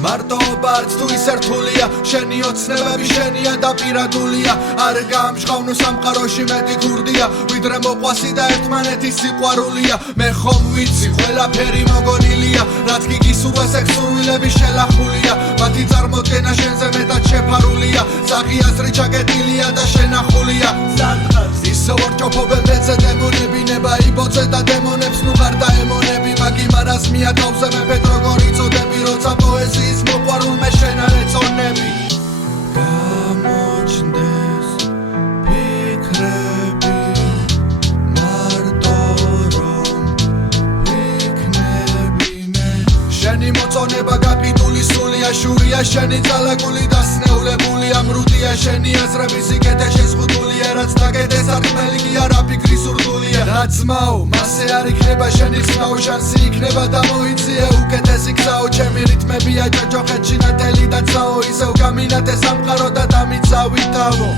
Martobarts tu isertulija, შენი ოცნებები შენია და პირადულია არ გამჟღავნო სამყაროში მეტი ქურდია ვიდრე მოყვასი და ერთმანეთის სიყვარულია მე ხომ ვიცი ყველაფერი მოგონილია რაც კი გისურვეს ეგ სურვილები შელახულია მათი წარმოდგენა შენზე მეტად შეფარულია ძაღი აზრი ჩაკეტილია და შენახულია ისო ორჭოფობენ მეცე დემონები ნება იბოცე და დემონებს ნუ ხარ და ემონები მაგი მარას მიატავზე მე პეტრო გორი წოდები როცა პოეზიის მოყვარულ მე შენ არ ეწონები გამოჩნდეს ფიქრები მარტო რომ ვიქნები მე შენი მოწონება კაპიტული სულია შურია შენი ძალაკული დასნეულებულია მრუდია შენი აზრები სიკეთე შეზღუდულია რაც დაგედეს არქმელი კი არა ფიქრის ურდულია რაცმაო მასე არ იქნება შენი ხსნაო შანსი იქნება და მოიწიე უკეთესი გზაო ჩემი რითმებია ჯოჯოხეთში ნათელი და ცაო ისევ გამინათე სამყარო და დამიცავითავო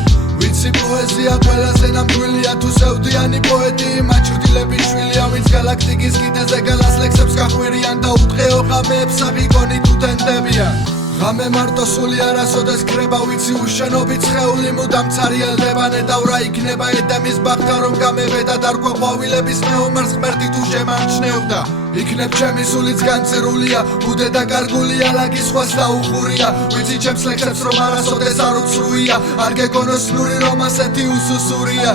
ვიცი პოეზია ყველაზე ნამდვილია თუ სევდიანი პოეტი მაჩრდილების შვილია ვინც გალაქტიკის კიდეზე გალას ლექსებს გახვირიან და უტყეო ღამეებს აღიგონი თუ თენდებიან ღამე მარტო სული არასოდეს ქრება ვიცი უშენობი ცხეული მუდამ ცარიელდება ნედავრა იქნება ედემის ბახტა რომ გამევე და დარქვა ყვავილების მეომარს ღმერთი თუ შემამჩნევდა იქნებ ჩემი სულიც განწერულია ბუდე და კარგულია ლაგი სხვას დაუხურია ვიცი ჩემს ლექსებს რომ არასოდეს არ უცრუია არ გეგონოს ნური რომ ასეთი უსუსურია